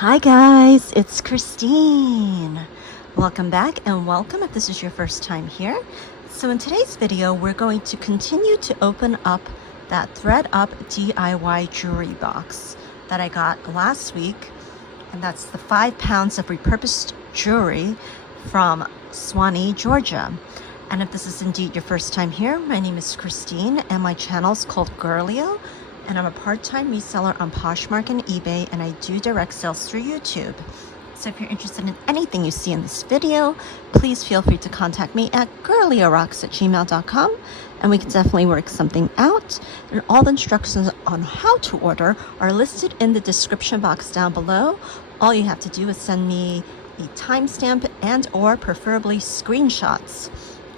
Hi guys, it's Christine. Welcome back and welcome if this is your first time here. So in today's video, we're going to continue to open up that ThredUp DIY jewelry box that I got last week. And that's the 5 pounds of repurposed jewelry from SUWANEE, Georgia. And if this is indeed your first time here, my name is Christine and my channel is called Girlio. And I'm a part-time reseller on Poshmark and eBay, and I do direct sales through YouTube. So if you're interested in anything you see in this video, please feel free to contact me at girliorocks@gmail.com, and we can definitely work something out. And all the instructions on how to order are listed in the description box down below. All you have to do is send me a timestamp and or preferably screenshots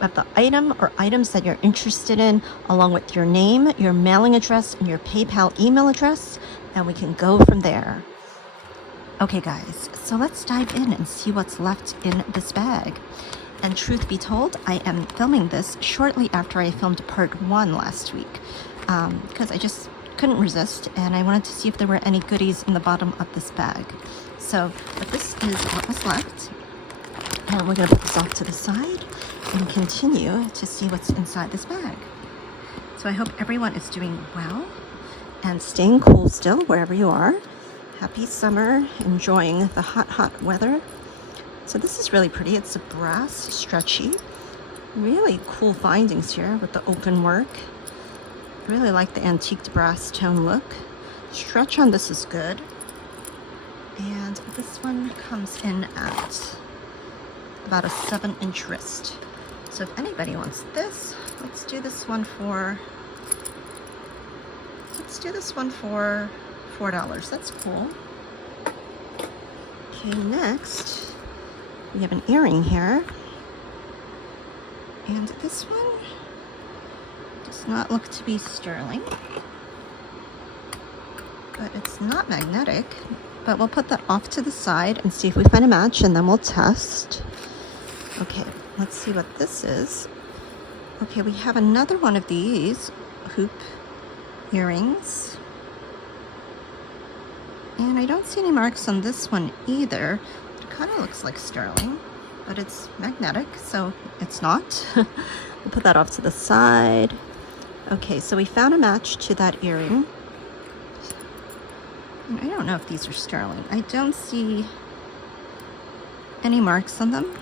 of the item or items that you're interested in, along with your name, your mailing address, and your PayPal email address, and we can go from there. Okay guys, so let's dive in and see what's left in this bag. And truth be told, I am filming this shortly after I filmed part 1 last week, because I just couldn't resist and I wanted to see if there were any goodies in the bottom of this bag. So, but this is what was left, and we're gonna put this off to the side and continue to see what's inside this bag. So I hope everyone is doing well and staying cool still wherever you are. Happy summer, enjoying the hot weather. So this is really pretty. It's a brass stretchy, really cool findings here with the open work. Really like the antiqued brass tone look. Stretch on this is good. And this one comes in at about a 7-inch wrist. So if anybody wants this, let's do this one for $4. That's cool. Okay, next we have an earring here. And this one does not look to be sterling, but it's not magnetic. But we'll put that off to the side and see if we find a match, and then we'll test. Okay, let's see what this is. Okay, we have another one of these hoop earrings. And I don't see any marks on this one either. It kind of looks like sterling, but it's magnetic, so it's not. We'll put that off to the side. Okay, so we found a match to that earring. And I don't know if these are sterling. I don't see any marks on them.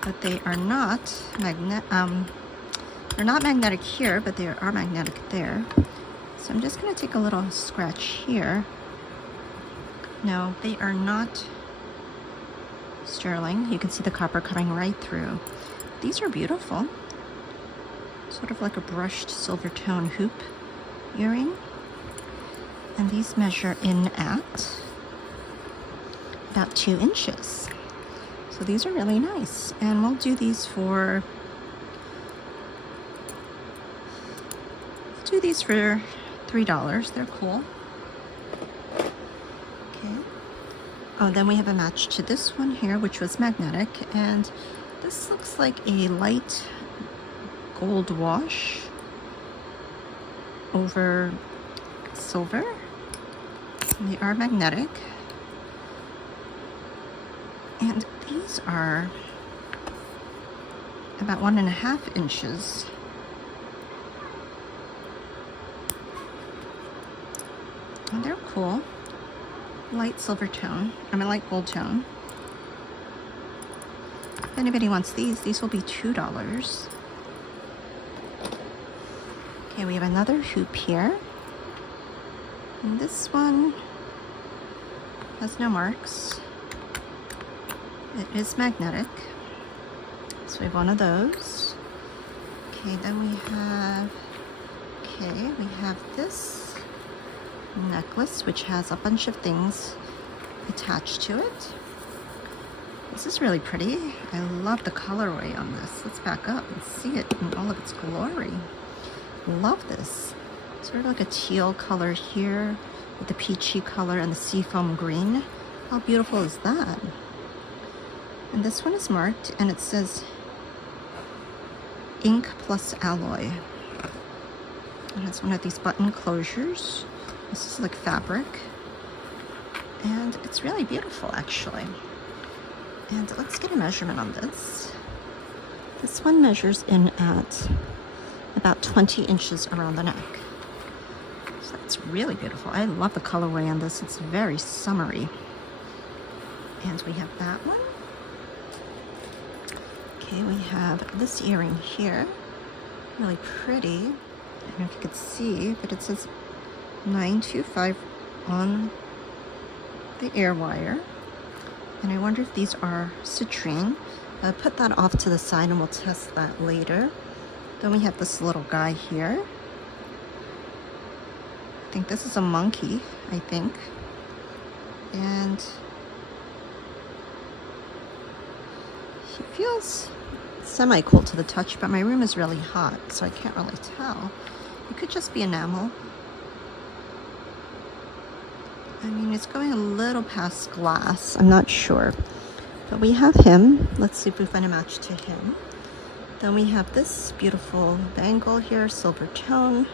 But they are not they're not magnetic here, but they are magnetic there. So I'm just going to take a little scratch here. No, they are not sterling. You can see the copper cutting right through. These are beautiful. Sort of like a brushed silver tone hoop earring. And these measure in at about 2 inches. So these are really nice, and we'll do these for $3. They're cool. Okay. Oh, then we have a match to this one here, which was magnetic, and this looks like a light gold wash over silver. And they are magnetic. And these are about 1.5 inches. And they're cool. Light silver tone. Light gold tone. If anybody wants these will be $2. Okay, we have another hoop here. And this one has no marks. It is magnetic, so we have one of those. Okay, then we have this necklace, which has a bunch of things attached to it. This is really pretty. I love the colorway on this. Let's back up and see it in all of its glory. Love this. Sort of like a teal color here with the peachy color and the seafoam green. How beautiful is that? And this one is marked, and it says ink plus alloy. It has one of these button closures. This is like fabric. And it's really beautiful, actually. And let's get a measurement on this. This one measures in at about 20 inches around the neck. So that's really beautiful. I love the colorway on this. It's very summery. And we have that one. Okay, we have this earring here. Really pretty. I don't know if you could see, but it says 925 on the ear wire. And I wonder if these are citrine. I'll put that off to the side and we'll test that later. Then we have this little guy here. I think this is a monkey, I think. And he feels semi-cool to the touch, but my room is really hot, so I can't really tell. It could just be enamel. I mean, it's going a little past glass. I'm not sure. But we have him. Let's see if we find a match to him. Then we have this beautiful bangle here, silver tone.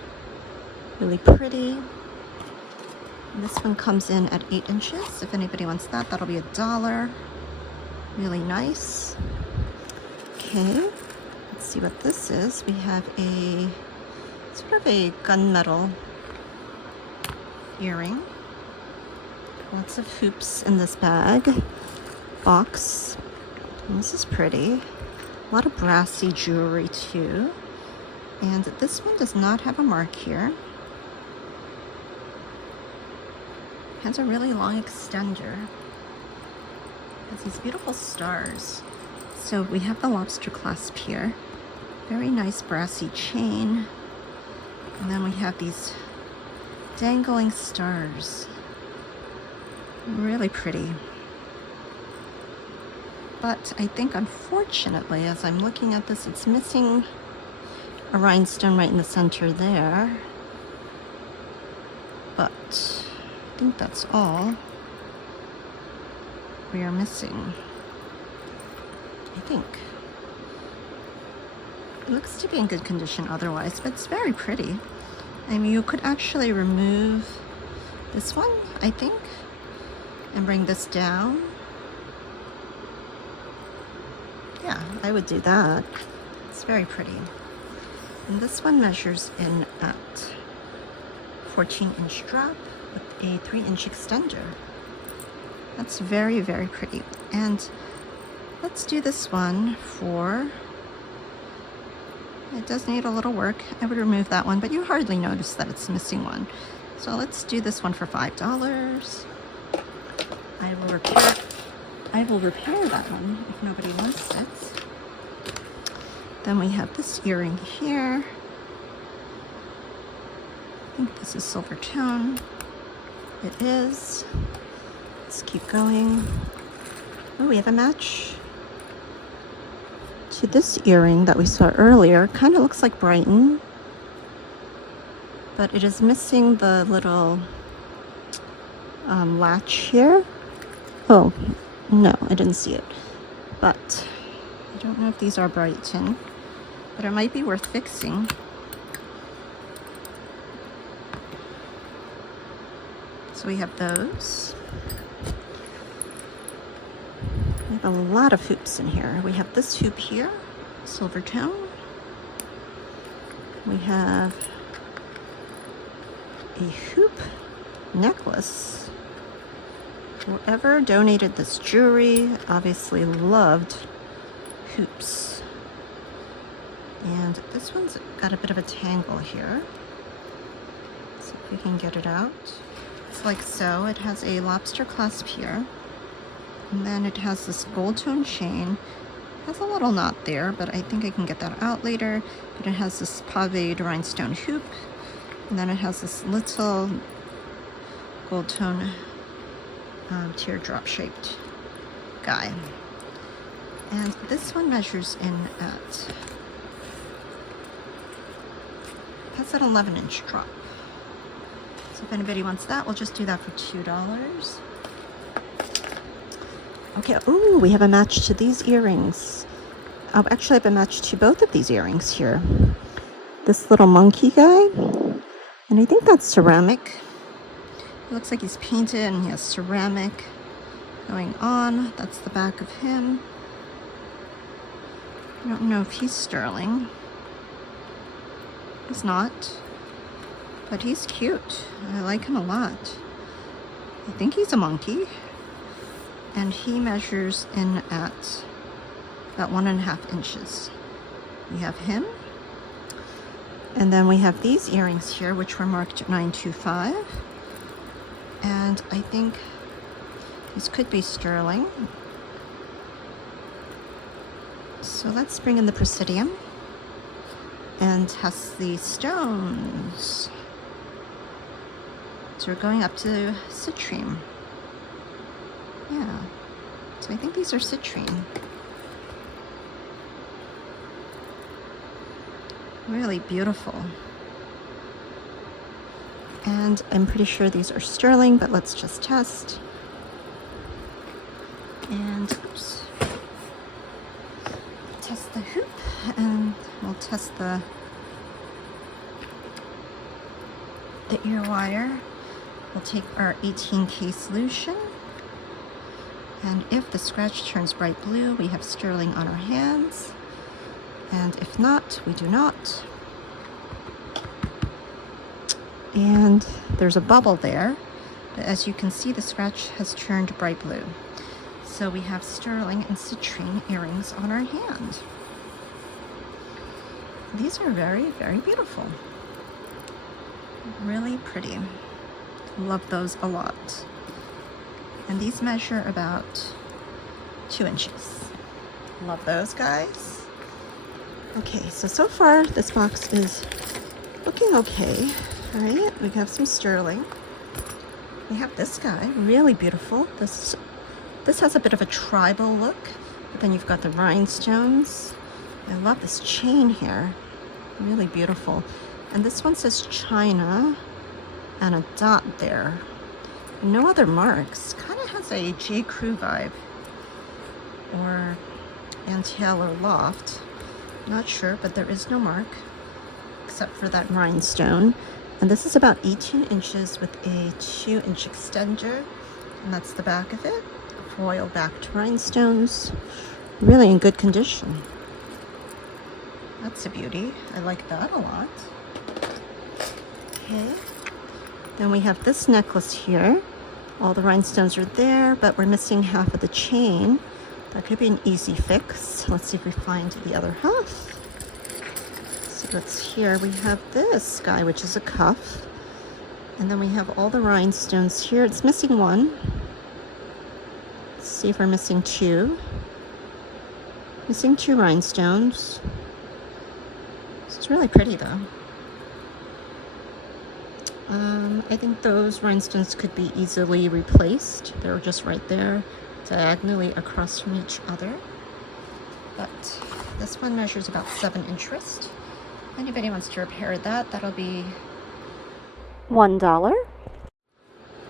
Really pretty. And this one comes in at 8 inches. If anybody wants that, that'll be $1. Really nice. Okay, let's see what this is. We have a sort of a gunmetal earring. Lots of hoops in this box. And this is pretty. A lot of brassy jewelry too. And this one does not have a mark here. It has a really long extender. It has these beautiful stars. So we have the lobster clasp here. Very nice brassy chain. And then we have these dangling stars. Really pretty. But I think, unfortunately, as I'm looking at this, it's missing a rhinestone right in the center there. But I think that's all we are missing. I think. It looks to be in good condition otherwise, but it's very pretty. I mean, you could actually remove this one, I think, and bring this down. Yeah, I would do that. It's very pretty. And this one measures in at 14-inch drop with a 3-inch extender. That's very, very pretty. And let's do this one for, it does need a little work. I would remove that one, but you hardly notice that it's missing one. So let's do this one for $5. I will repair that one if nobody wants it. Then we have this earring here. I think this is silver tone. It is. Let's keep going. Oh, we have a match to this earring that we saw earlier. Kind of looks like Brighton, but it is missing the little latch here. Oh, no, I didn't see it. But I don't know if these are Brighton, but it might be worth fixing. So we have those. We have a lot of hoops in here. We have this hoop here, silver tone. We have a hoop necklace. Whoever donated this jewelry obviously loved hoops. And this one's got a bit of a tangle here. See if we can get it out. It's like so. It has a lobster clasp here. And then it has this gold tone chain. It has a little knot there, but I think I can get that out later. But it has this paved rhinestone hoop. And then it has this little gold tone teardrop shaped guy. And this one measures in at, that's an 11-inch drop. So if anybody wants that, we'll just do that for $2. Okay, ooh, we have a match to these earrings. Actually, I have a match to both of these earrings here. This little monkey guy, and I think that's ceramic. looks like he's painted and he has ceramic going on. That's the back of him. I don't know if he's sterling. He's not, but he's cute. I like him a lot. I think he's a monkey, and he measures in at about 1.5 inches. We have him, and then we have these earrings here, which were marked at $9.25, and I think these could be sterling. So let's bring in the Presidium and test the stones. So we're going up to citrine. Yeah, so I think these are citrine. Really beautiful. And I'm pretty sure these are sterling, but let's just test. And oops. Test the hoop, and we'll test the ear wire. We'll take our 18K solution, and if the scratch turns bright blue, we have sterling on our hands, and if not, we do not. And there's a bubble there, but as you can see, the scratch has turned bright blue. So we have sterling and citrine earrings on our hand. These are very, very beautiful. Really pretty. Love those a lot. And these measure about 2 inches. Love those, guys. Okay, so far this box is looking okay. All right, we have some sterling. We have this guy, really beautiful. This has a bit of a tribal look, but then you've got the rhinestones. I love this chain here, really beautiful. And this one says China and a dot there. No other marks. Kind of has a J. Crew vibe, or Antiel or Loft. Not sure, but there is no mark except for that rhinestone. And this is about 18 inches with a 2-inch extender, and that's the back of it. Foil backed rhinestones, really in good condition. That's a beauty. I like that a lot. Okay, then we have this necklace here. All the rhinestones are there, but we're missing half of the chain. That could be an easy fix. Let's see if we find the other half. So what's here? We have this guy, which is a cuff, and then we have all the rhinestones here. It's missing one. See if we're missing 2. Missing 2 rhinestones. It's really pretty though. I think those rhinestones could be easily replaced. They're just right there, diagonally across from each other. But this one measures about 7 inches. Anybody wants to repair that, that'll be $1.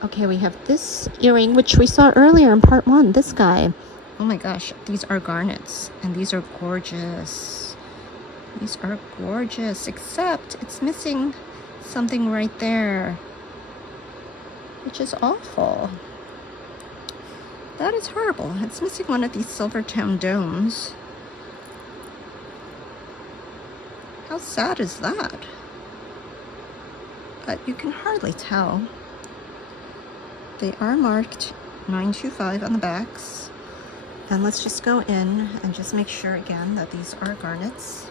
Okay, we have this earring, which we saw earlier in part 1, this guy. Oh my gosh, these are garnets, and these are gorgeous. These are gorgeous, except it's missing something right there, which is awful. That is horrible. It's missing one of these silver tone domes. How sad is that? But you can hardly tell. They are marked $9.25 on the backs. And let's just go in and just make sure again that these are garnets.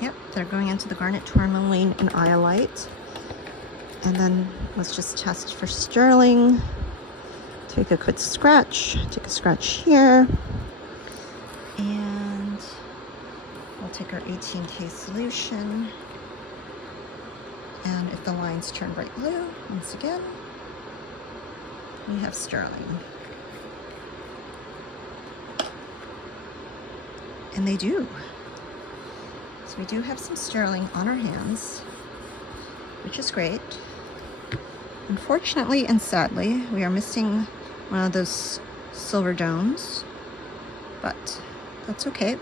Yep, they're going into the garnet tourmaline and iolite. And then let's just test for sterling. Take a quick scratch. Take a scratch here. And we'll take our 18K solution. And if the lines turn bright blue, once again, we have sterling. And they do. So we do have some sterling on our hands, which is great. Unfortunately and sadly, we are missing one of those silver domes, but that's okay.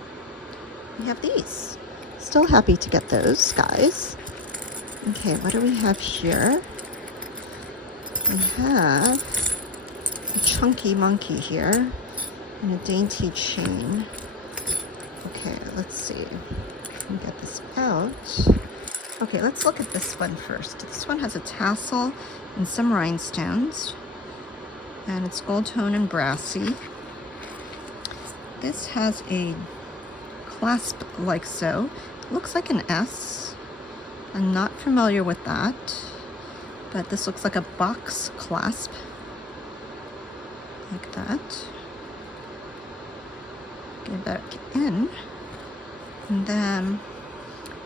We have these. Still happy to get those, guys. Okay, what do we have here? We have a chunky monkey here and a dainty chain. Okay, let's see. Let me get this out. Okay, let's look at this one first. This one has a tassel and some rhinestones, and it's gold tone and brassy. This has a clasp like so. It looks like an S. I'm not familiar with that, but this looks like a box clasp, like that. Get it back in, and then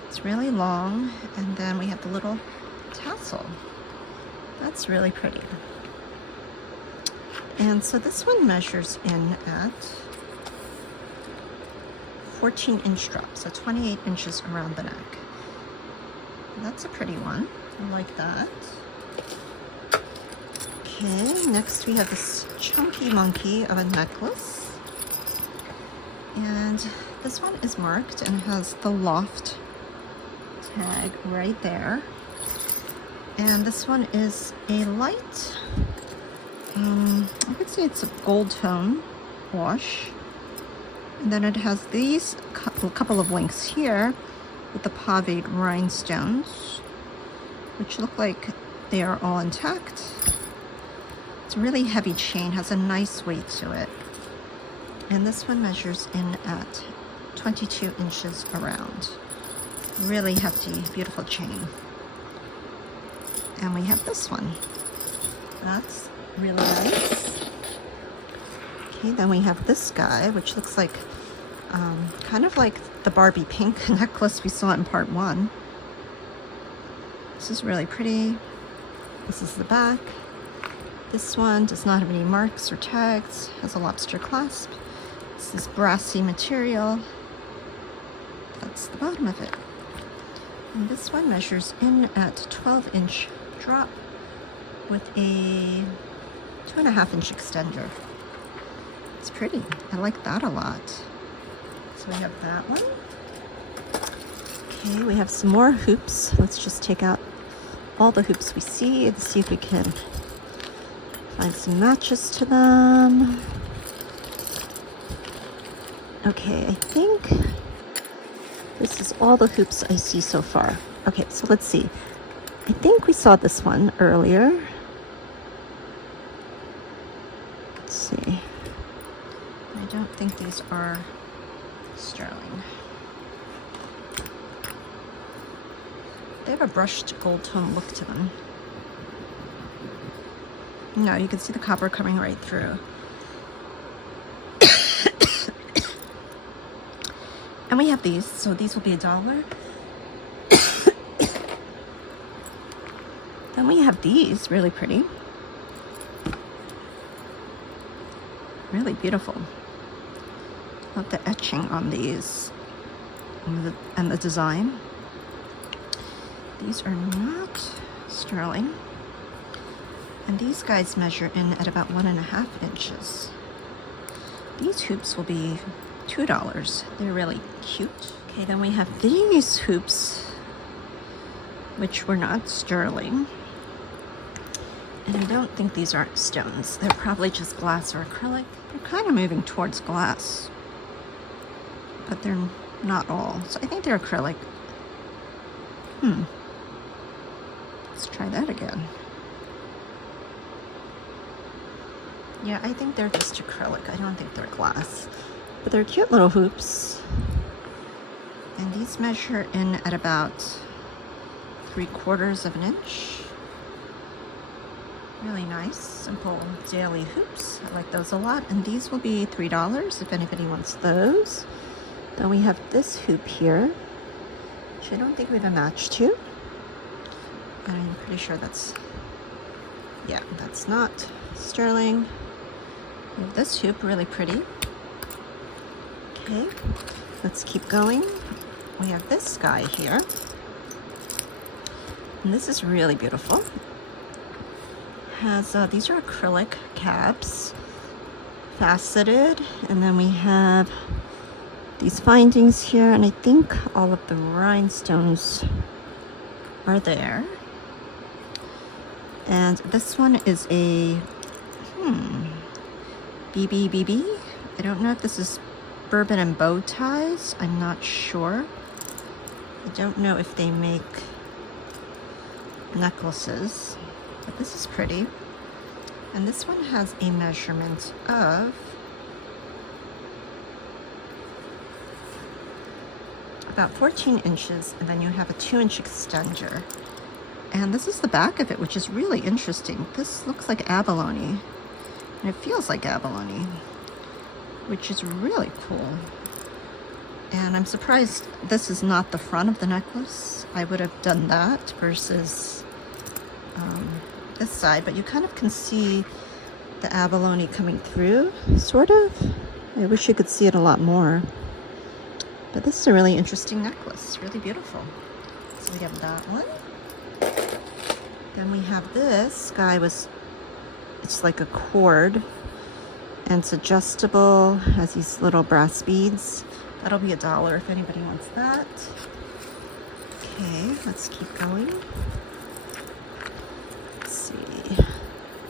it's really long, and then we have the little tassel. That's really pretty. And so this one measures in at 14-inch drop, so 28 inches around the neck. That's a pretty one. I like that. Okay, next we have this chunky monkey of a necklace. And this one is marked and has the LOFT tag right there. And this one is a light, I would say it's a gold tone wash. And then it has these couple of links here with the paved rhinestones, which look like they are all intact. It's a really heavy chain, has a nice weight to it. And this one measures in at 22 inches around. Really hefty, beautiful chain. And we have this one. That's really nice. Okay, then we have this guy, which looks like kind of like the Barbie pink necklace we saw in part 1. This is really pretty. This is the back. This one does not have any marks or tags, has a lobster clasp. This is brassy material. That's the bottom of it. And this one measures in at 12-inch drop with a 2.5-inch extender. It's pretty. I like that a lot. So we have that one. Okay, we have some more hoops. Let's just take out all the hoops we see and see if we can find some matches to them. Okay, I think this is all the hoops I see so far. Okay, so let's see. I think we saw this one earlier. Let's see. I don't think these are sterling. They have a brushed gold tone look to them. No, you can see the copper coming right through. And we have these, so these will be $1. Then we have these, really pretty. Really beautiful. Love the etching on these and the design. These are not sterling. And these guys measure in at about 1.5 inches. These hoops will be $2. They're really cute. Okay, then we have these hoops, which were not sterling. And I don't think these aren't stones. They're probably just glass or acrylic. They're kind of moving towards glass, but they're not all. So I think they're acrylic. Let's try that again. Yeah, I think they're just acrylic. I don't think they're glass. But they're cute little hoops. And these measure in at about 3/4 inch. Really nice, simple daily hoops. I like those a lot. And these will be $3 if anybody wants those. Then we have this hoop here, which I don't think we have a match to. I'm pretty sure that's not sterling. We have this hoop, really pretty. Okay, let's keep going. We have this guy here. And this is really beautiful. Has these are acrylic caps, faceted, and then we have these findings here, and I think all of the rhinestones are there. And this one is a BBBB. I don't know if this is bourbon and bow ties. I'm not sure. I don't know if they make necklaces, but this is pretty. And this one has a measurement of about 14 inches, and then you have a 2-inch extender. And this is the back of it, which is really interesting. This looks like abalone, and it feels like abalone, which is really cool. And I'm surprised this is not the front of the necklace. I would have done that versus this side, but you kind of can see the abalone coming through, sort of. I wish you could see it a lot more. But this is a really interesting necklace, really beautiful. So we have that one. Then we have this guy it's like a cord, and it's adjustable, has these little brass beads. That'll be $1 if anybody wants that. Okay, let's keep going. Let's see.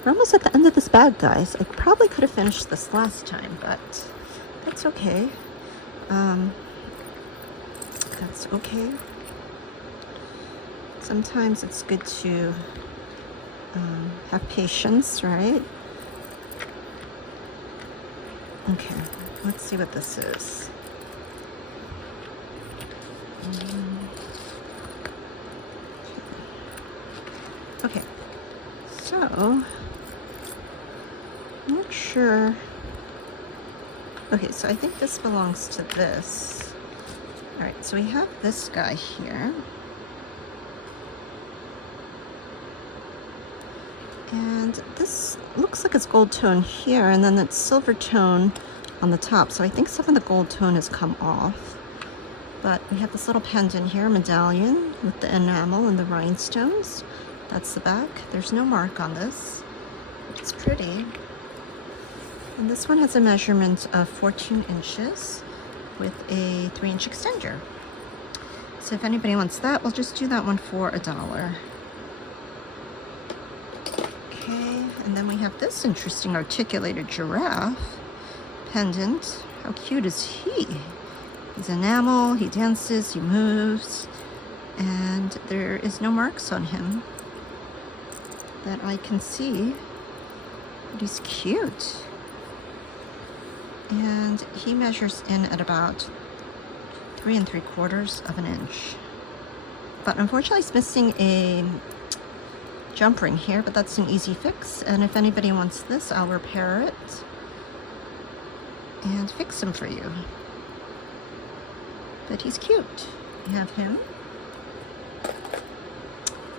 We're almost at the end of this bag, guys. I probably could have finished this last time, but that's okay. That's okay. Sometimes it's good to have patience, right? Okay, let's see what this is. Okay, so I'm not sure. Okay, so I think this belongs to this. All right, so we have this guy here. And this looks like it's gold tone here, and then it's silver tone on the top. So I think some of the gold tone has come off. But we have this little pendant here, medallion with the enamel and the rhinestones. That's the back. There's no mark on this. It's pretty. And this one has a measurement of 14 inches with a 3-inch extender. So if anybody wants that, we'll just do that one for $1. Okay, and then we have this interesting articulated giraffe pendant. How cute is he? He's enamel, he dances, he moves, and there is no marks on him that I can see, but he's cute. And he measures in at about 3 3/4 inches. But unfortunately, he's missing a jump ring here, but that's an easy fix. And if anybody wants this, I'll repair it and fix him for you. But he's cute. We have him.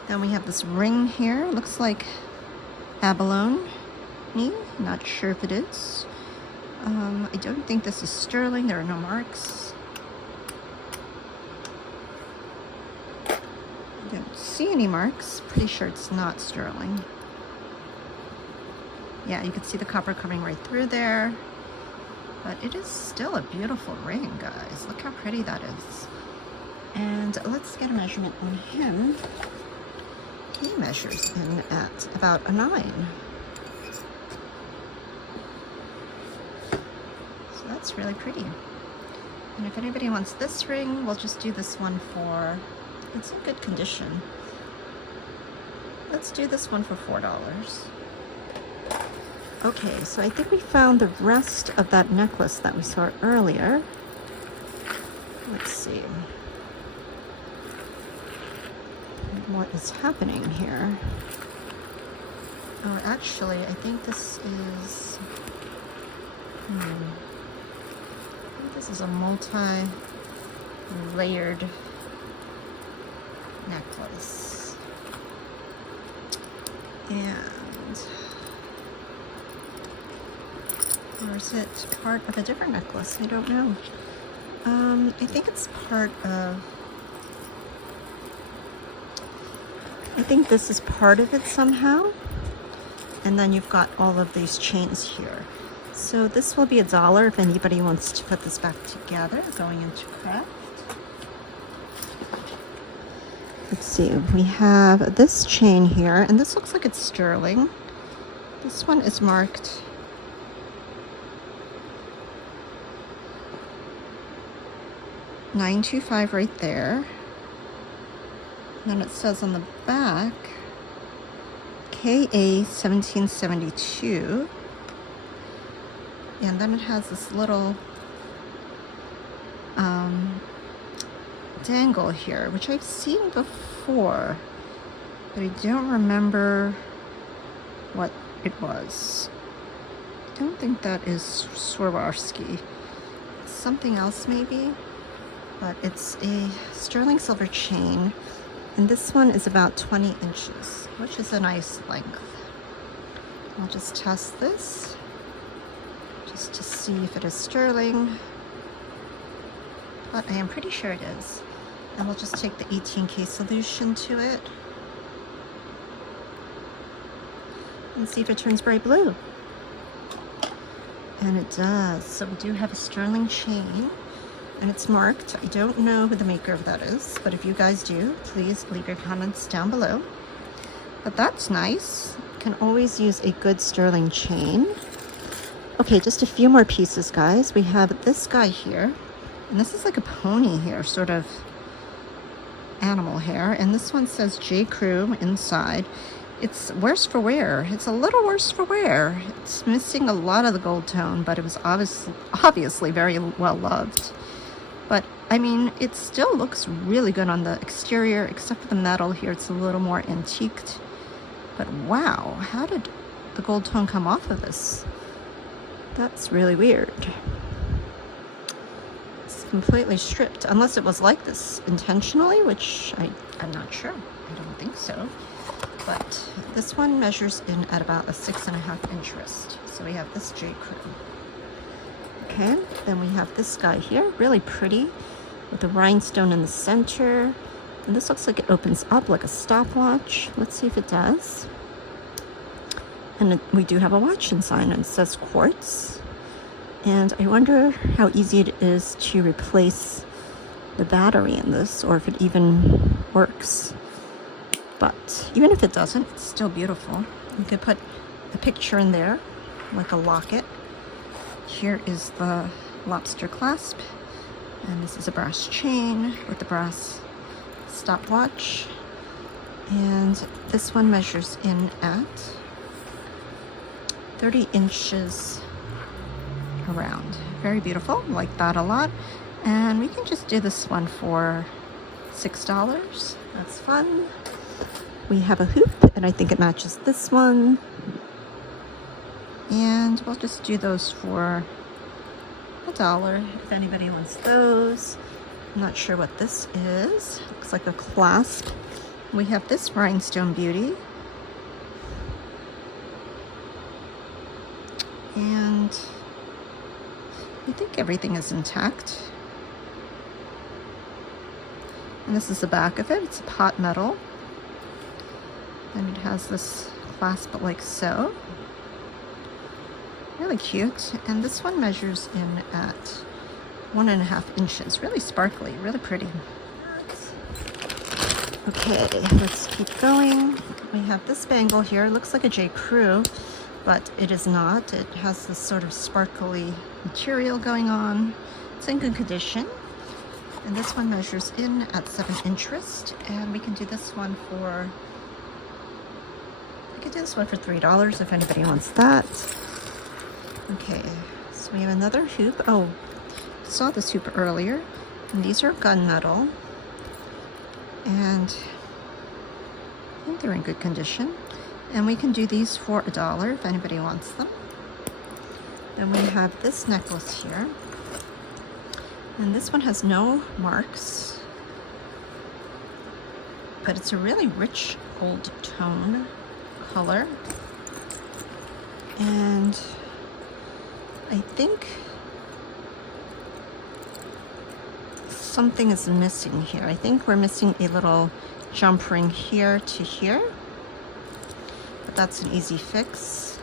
Then we have this ring here. Looks like Abalone. Not sure if it is. I don't think this is sterling. There are no marks. I don't see any marks. Pretty sure it's not sterling. Yeah, you can see the copper coming right through there. But it is still a beautiful ring, guys. Look how pretty that is. And let's get a measurement on him. He measures in at about a 9. So that's really pretty. And if anybody wants this ring, we'll just do this one for, it's in good condition. Let's do this one for $4. Okay, so I think we found the rest of that necklace that we saw earlier. Let's see. What is happening here? Oh, actually, I think this is... I think this is a multi-layered necklace. And... or is it part of a different necklace? I don't know. I think it's part of... I think this is part of it somehow. And then you've got all of these chains here. So this will be $1 if anybody wants to put this back together, going into craft. Let's see, we have this chain here, and this looks like it's sterling. This one is marked $925 right there. And then it says on the back KA 1772. And then it has this little dangle here, which I've seen before, but I don't remember what it was. I don't think that is Swarovski. It's something else maybe, but it's a sterling silver chain, and this one is about 20 inches, which is a nice length. I'll just test this just to see if it is sterling, but I am pretty sure it is. And we'll just take the 18K solution to it and see if it turns bright blue. And it does. So we do have a sterling chain, and it's marked. I don't know who the maker of that is, but if you guys do, please leave your comments down below. But that's nice. You can always use a good sterling chain. Okay, just a few more pieces, guys. We have this guy here, and this is like a pony here, sort of animal hair, and this one says J. Crew inside. It's worse for wear. It's a little worse for wear. It's missing a lot of the gold tone, but it was obviously very well loved. But I mean, it still looks really good on the exterior, except for the metal here. It's a little more antiqued. But wow, how did the gold tone come off of this? That's really weird. It's completely stripped, unless it was like this intentionally, which I'm not sure. I don't think so. But this one measures in at about a 6.5 inch wrist. So we have this J. Crew. Okay, then we have this guy here, really pretty, with the rhinestone in the center. And this looks like it opens up like a stopwatch. Let's see if it does. And we do have a watch inside, and it says quartz. And I wonder how easy it is to replace the battery in this, or if it even works. But even if it doesn't, it's still beautiful. You could put a picture in there, like a locket. Here is the lobster clasp, and this is a brass chain with the brass stopwatch. And this one measures in at 30 inches around. Very beautiful, like that a lot. And we can just do this one for $6. That's fun. We have a hoop, and I think it matches this one. And we'll just do those for $1 if anybody wants those. I'm not sure what this is. Looks like a clasp. We have this rhinestone beauty. And I think everything is intact. And this is the back of it. It's a pot metal. And it has this clasp like so. Really cute. And this one measures in at 1.5 inches. Really sparkly, really pretty. Okay, let's keep going. We have this bangle here. It looks like a J. Crew, but it is not. It has this sort of sparkly material going on. It's in good condition. And this one measures in at 7 inch wrist. And we can do this one for $3 if anybody wants that. Okay, so we have another hoop. Oh, saw this hoop earlier. And these are gunmetal. And I think they're in good condition. And we can do these for $1 if anybody wants them. Then we have this necklace here. And this one has no marks, but it's a really rich gold tone color. And I think something is missing here. I think we're missing a little jump ring here to here, but that's an easy fix.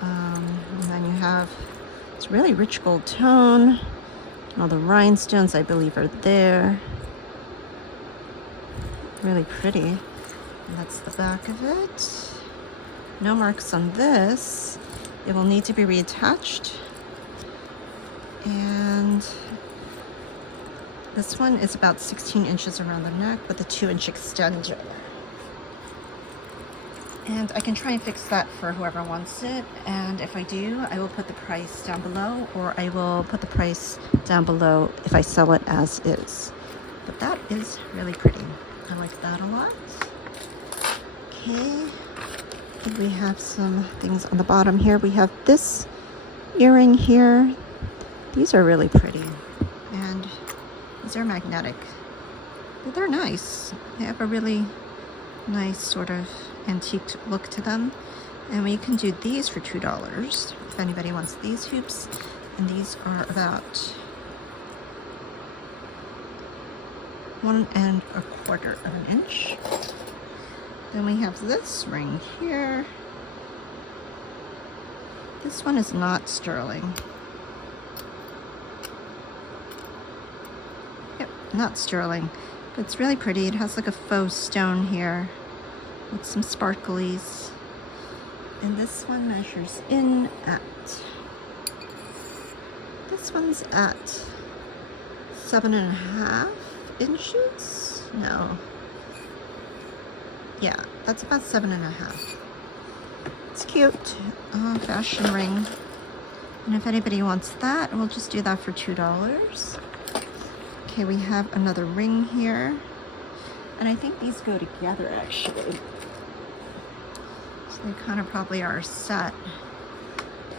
And then you have, it's really rich gold tone. All the rhinestones, I believe, are there. really pretty. And that's the back of it. No marks on this. It will need to be reattached. And this one is about 16 inches around the neck with a 2-inch extender. And I can try and fix that for whoever wants it. And if I do, I will put the price down below, or I will put the price down below if I sell it as is. But that is really pretty. I like that a lot. Okay. We have some things on the bottom here. We have this earring here. These are really pretty. And these are magnetic. But they're nice. They have a really nice sort of antique look to them. And we can do these for $2 if anybody wants these hoops. And these are about 1 1/4 of an inch. Then we have this ring here. This one is not sterling. Yep, not sterling. But it's really pretty. It has like a faux stone here with some sparklies. And this one measures in at, this one's at 7.5 inches? No. Yeah, that's about 7.5. It's cute. Fashion ring. And if anybody wants that, we'll just do that for $2. Okay, we have another ring here. And I think these go together actually. So they kind of probably are a set.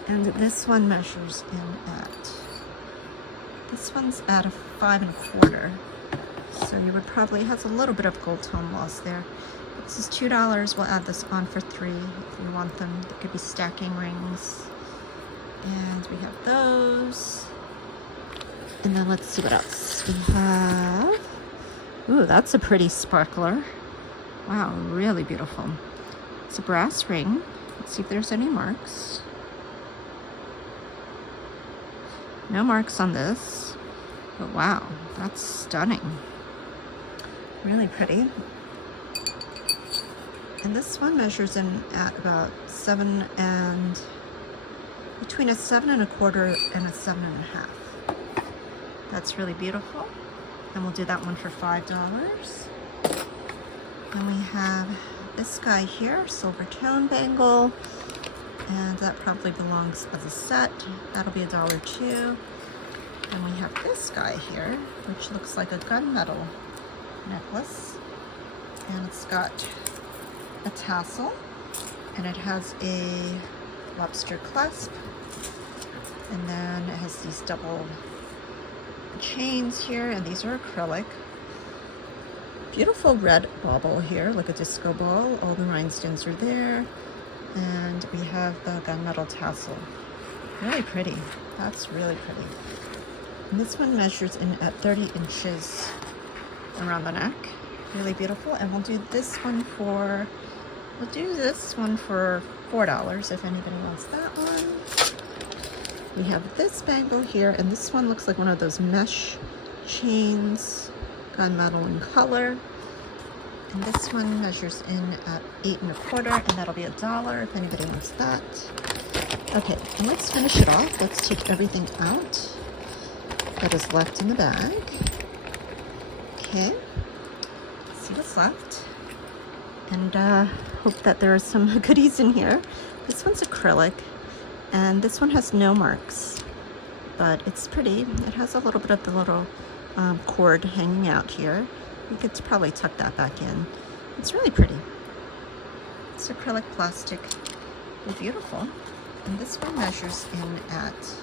And this one measures in at, this one's at a 5 1/4. So you would probably, it has a little bit of gold tone loss there. This is $2. We'll add this on for $3 if you want them. They could be stacking rings. And we have those. And then let's see what else we have. Ooh, that's a pretty sparkler. Wow, really beautiful. It's a brass ring. Let's see if there's any marks. No marks on this. But wow, that's stunning. Really pretty. And this one measures in at about between a 7 1/4 and a 7.5. That's really beautiful. And we'll do that one for $5. And we have this guy here, silver tone bangle. And that probably belongs as a set. That'll be $1 too. And we have this guy here, which looks like a gunmetal necklace. And it's got a tassel, and it has a lobster clasp, and then it has these double chains here, and these are acrylic. Beautiful red bauble here, like a disco ball. All the rhinestones are there, and we have the gunmetal tassel. Really pretty. That's really pretty. And this one measures in at 30 inches around the neck. Really beautiful. And we'll do this one for $4 if anybody wants that one. We have this bangle here, and this one looks like one of those mesh chains, gunmetal in color. And this one measures in at 8 1/4, and that'll be $1 if anybody wants that. Okay, and let's finish it off. Let's take everything out that is left in the bag. Okay, let's see what's left. And hope that there are some goodies in here. This one's acrylic, and this one has no marks, but it's pretty. It has a little bit of the little cord hanging out here. You could probably tuck that back in. It's really pretty. It's acrylic plastic. Really beautiful. And this one measures in at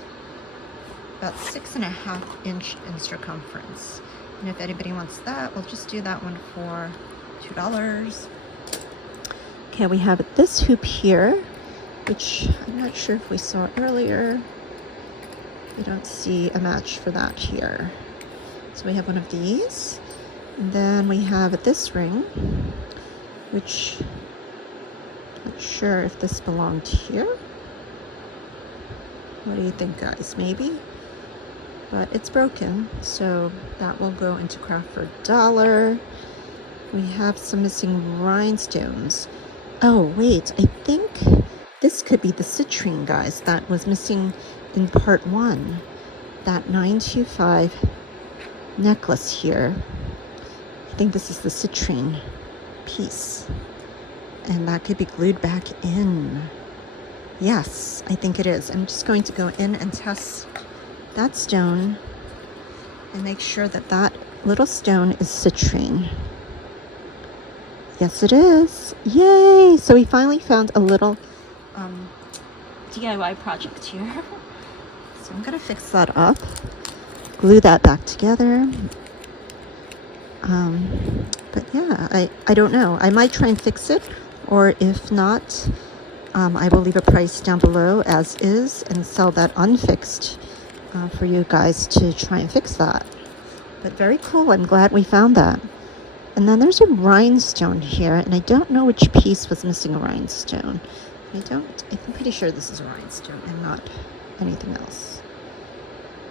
about 6.5 inch in circumference. And if anybody wants that, we'll just do that one for $2. Okay, we have this hoop here, which I'm not sure if we saw earlier. We don't see a match for that here. So we have one of these. And then we have this ring, which I'm not sure if this belonged here. What do you think, guys? Maybe? But it's broken, so that will go into craft for $1. We have some missing rhinestones. Oh, wait, I think this could be the citrine, guys, that was missing in part 1. That 925 necklace here. I think this is the citrine piece. And that could be glued back in. Yes, I think it is. I'm just going to go in and test that stone and make sure that that little stone is citrine. Yes, it is. Yay! So we finally found a little DIY project here. So I'm going to fix that up, glue that back together. But yeah, I don't know. I might try and fix it, or if not, I will leave a price down below as is and sell that unfixed for you guys to try and fix that. But very cool. I'm glad we found that. And then there's a rhinestone here, and I don't know which piece was missing a rhinestone. I'm pretty sure this is a rhinestone and not anything else.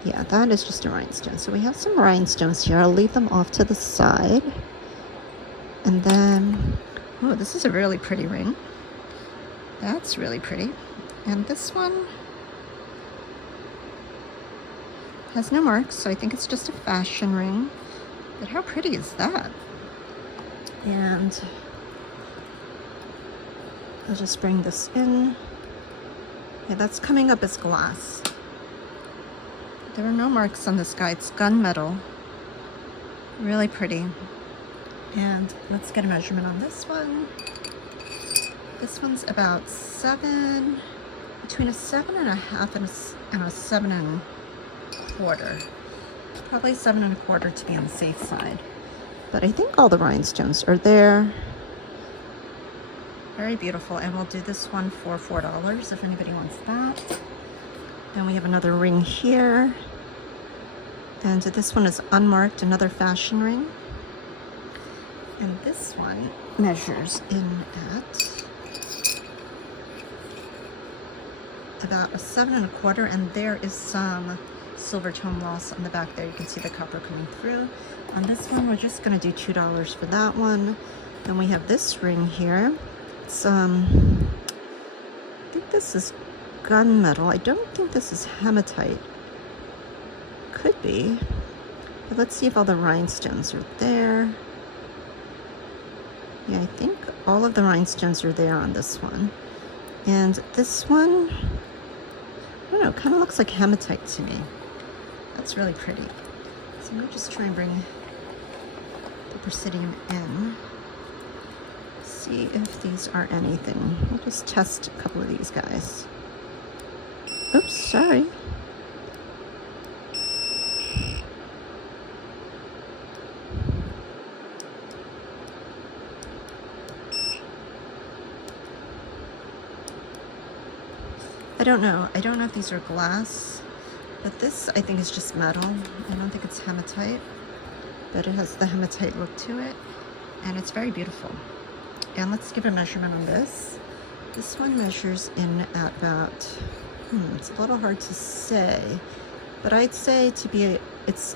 Yeah, that is just a rhinestone. So we have some rhinestones here. I'll leave them off to the side. And then, oh, this is a really pretty ring. That's really pretty. And this one has no marks, so I think it's just a fashion ring. But how pretty is that? And I'll just bring this in. Yeah, that's coming up as glass. There are no marks on this guy. It's gunmetal. Really pretty. And let's get a measurement on this one. This one's about between a 7.5 and a 7.25. Probably 7.25 to be on the safe side. But I think all the rhinestones are there. Very beautiful. And we'll do this one for $4 if anybody wants that. Then we have another ring here. And this one is unmarked, another fashion ring. And this one measures in at about a 7.25, and there is some silver tone loss on the back there. You can see the copper coming through. On this one, we're just going to do $2 for that one. Then we have this ring here. It's I think this is gunmetal. I don't think this is hematite. Could be. But let's see if all the rhinestones are there. Yeah, I think all of the rhinestones are there on this one. And this one, I don't know, kind of looks like hematite to me. That's really pretty. So I'm going to just try and bring the presidium in. See if these are anything. We'll just test a couple of these guys. Oops, sorry. I don't know. I don't know if these are glass, but this I think is just metal. I don't think it's hematite, but it has the hematite look to it, and it's very beautiful. And let's give a measurement on this. This one measures in at about, it's a little hard to say, but I'd say to be, it's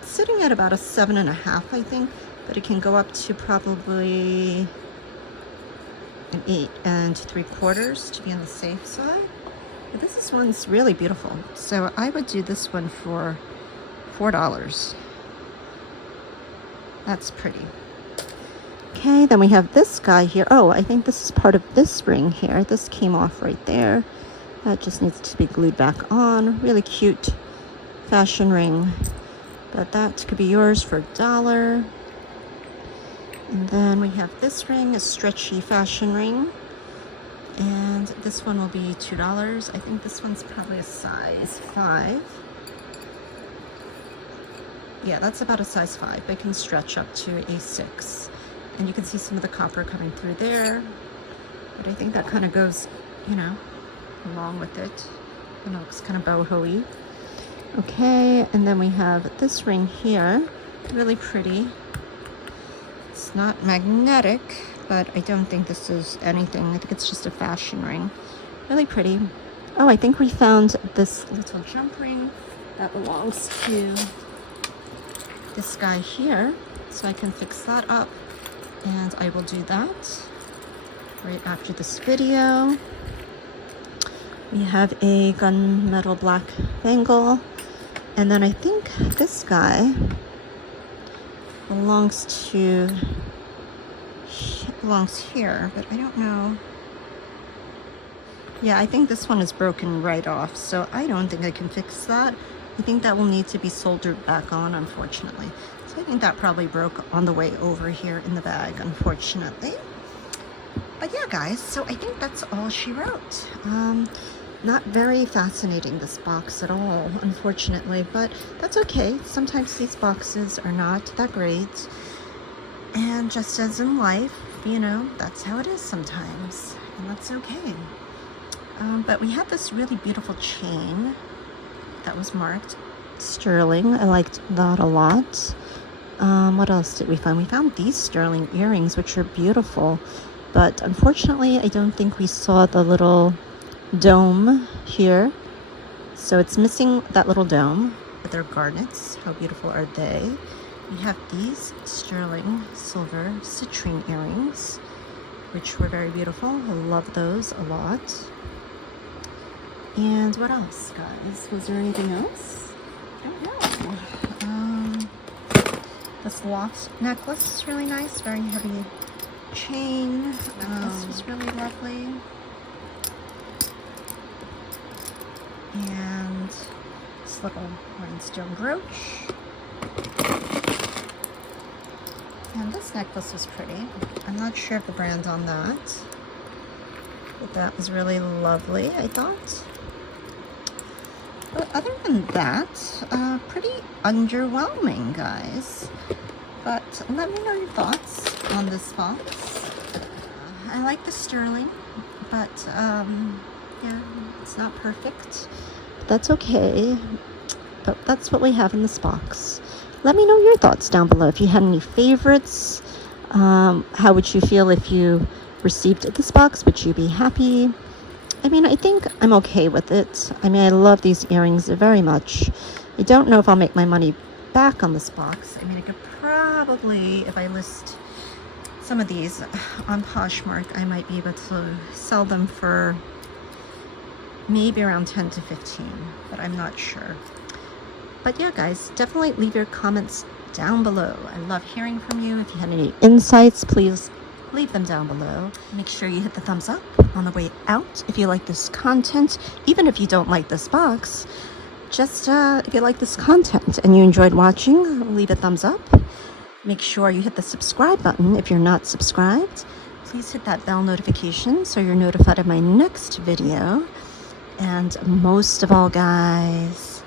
sitting at about a 7.5, I think, but it can go up to probably an 8.75 to be on the safe side. But this one's really beautiful, so I would do this one for $4. That's pretty. Okay, then we have this guy here. Oh, I think this is part of this ring here. This came off right there. That just needs to be glued back on. Really cute fashion ring. But that could be yours for $1. And then we have this ring, a stretchy fashion ring. And this one will be $2. I think this one's probably a size 5. Yeah, that's about a size 5. They can stretch up to a 6. And you can see some of the copper coming through there. But I think that kind of goes, you know, along with it. It looks kind of boho-y. Okay, and then we have this ring here. Really pretty. It's not magnetic, but I don't think this is anything. I think it's just a fashion ring. Really pretty. Oh, I think we found this little jump ring that belongs to this guy here. So I can fix that up and I will do that right after this video. We have a gunmetal black bangle, and then I think this guy belongs here, but I don't know. Yeah, I think this one is broken right off, so I don't think I can fix that. I think that will need to be soldered back on, unfortunately. So I think that probably broke on the way over here in the bag, unfortunately. But yeah, guys, so I think that's all she wrote. Not very fascinating, this box at all, unfortunately, but that's okay. Sometimes these boxes are not that great. And just as in life, you know, that's how it is sometimes, and that's okay. But we had this really beautiful chain that was marked sterling. I liked that a lot. What else did we find? We found these sterling earrings, which are beautiful, but unfortunately, I don't think we saw the little dome here. So it's missing that little dome, but they're garnets. How beautiful are they? We have these sterling silver citrine earrings, which were very beautiful. I love those a lot. And what else, guys? Was there anything else? I don't know. This LOFT necklace is really nice. Very heavy chain. This was really lovely. And this little rhinestone brooch. And this necklace was pretty. I'm not sure of the brand on that, but that was really lovely, I thought. But other than that, pretty underwhelming, guys. But let me know your thoughts on this box. I like the sterling, but yeah, it's not perfect. But that's okay. But that's what we have in this box. Let me know your thoughts down below. If you had any favorites, how would you feel if you received this box? Would you be happy? I mean, I think I'm okay with it. I mean, I love these earrings very much. I don't know if I'll make my money back on this box. I mean, I could probably, if I list some of these on Poshmark, I might be able to sell them for maybe around 10 to 15, but I'm not sure. But yeah, guys, definitely leave your comments down below. I love hearing from you. If you had any insights, please leave them down below. Make sure you hit the thumbs up on the way out if you like this content. Even if you don't like this box, just if you like this content and you enjoyed watching, leave a thumbs up. Make sure you hit the subscribe button if you're not subscribed. Please hit that bell notification so you're notified of my next video. And most of all, guys,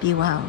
be well.